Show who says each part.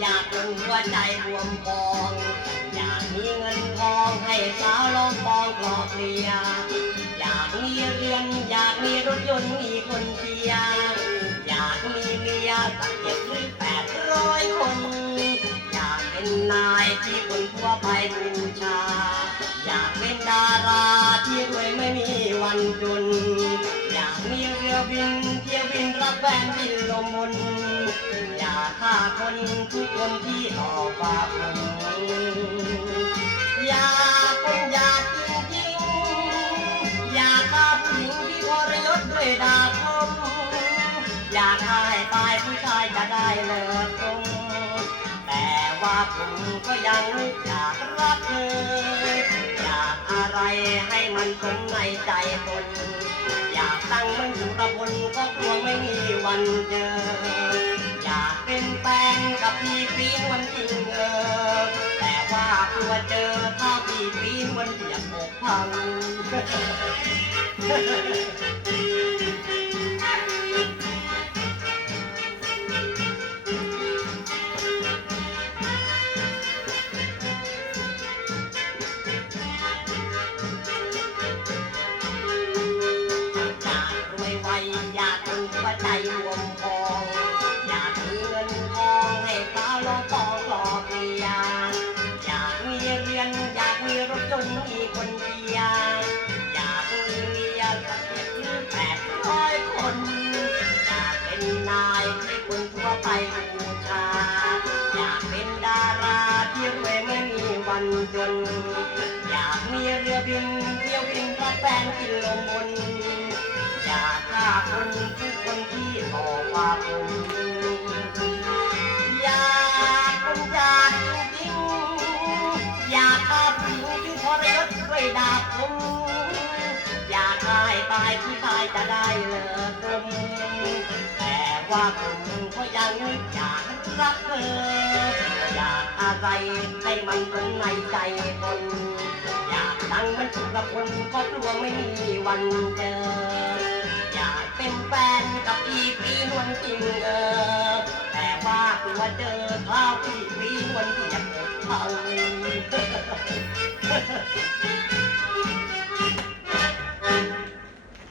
Speaker 1: อยากจนหัวใจบวมพอง อยากมีเงินทองให้สาวลองปองกรอบเลีย อยากมีเรือนอยากมีรถยนต์มีคนเชียร์อยากมีเมียสักเจ็ดหรือแปดร้อยคน อยากเป็นนายที่คนทั่วไปบูชา อยากเป็นดาราที่รวยไม่มีวันจน อยากมีเรือบินเที่ยวบินรับแฟนบินลมบน ฆ่าคนทุกคนที่ออกฟ้าฝนอยากคนอยากจริงๆอยากฆ่าผู้หญิงที่ทรยศด้วยดาบคมอยากให้ตายผู้ชายจะได้เลิกตรงแต่ว่าผมก็ยังอยากรักเธออยากอะไรให้มันสมในใจตนอยากตั้งมันอยู่กับนก็กลัวไม่มีวันเจอ กับพี่ปีนวันจริงเออแต่ว่ากลัวเจอถ้าพี่ปีนวันเดียบอกพัง คนอยากเป็นนายที่คนทั่วไปบูชาอยากเป็นดาราที่รวยไม่มีวันจน อยากมีเรือบินเที่ยวบินรับแฟนกินลมบนอยากฆ่าคนทุกคนที่ออกว่าผมอยากคนอยากจริงอยากฆ่าผู้หญิงที่ทรยศด้วยดาบคม จะได้เลิกกันแต่ว่าผมก็ยังไม่ากรักเธออยากอะไรให้มันตรงในใจคนอยากดังมันสุขกับคนก็กลัวไม่มีวันเจอ อยากเป็นแฟนกับพี่พี่นวลจริงเออแต่ว่ากลัวเจอถ้าพี่พี่นวลที่จ็บเขา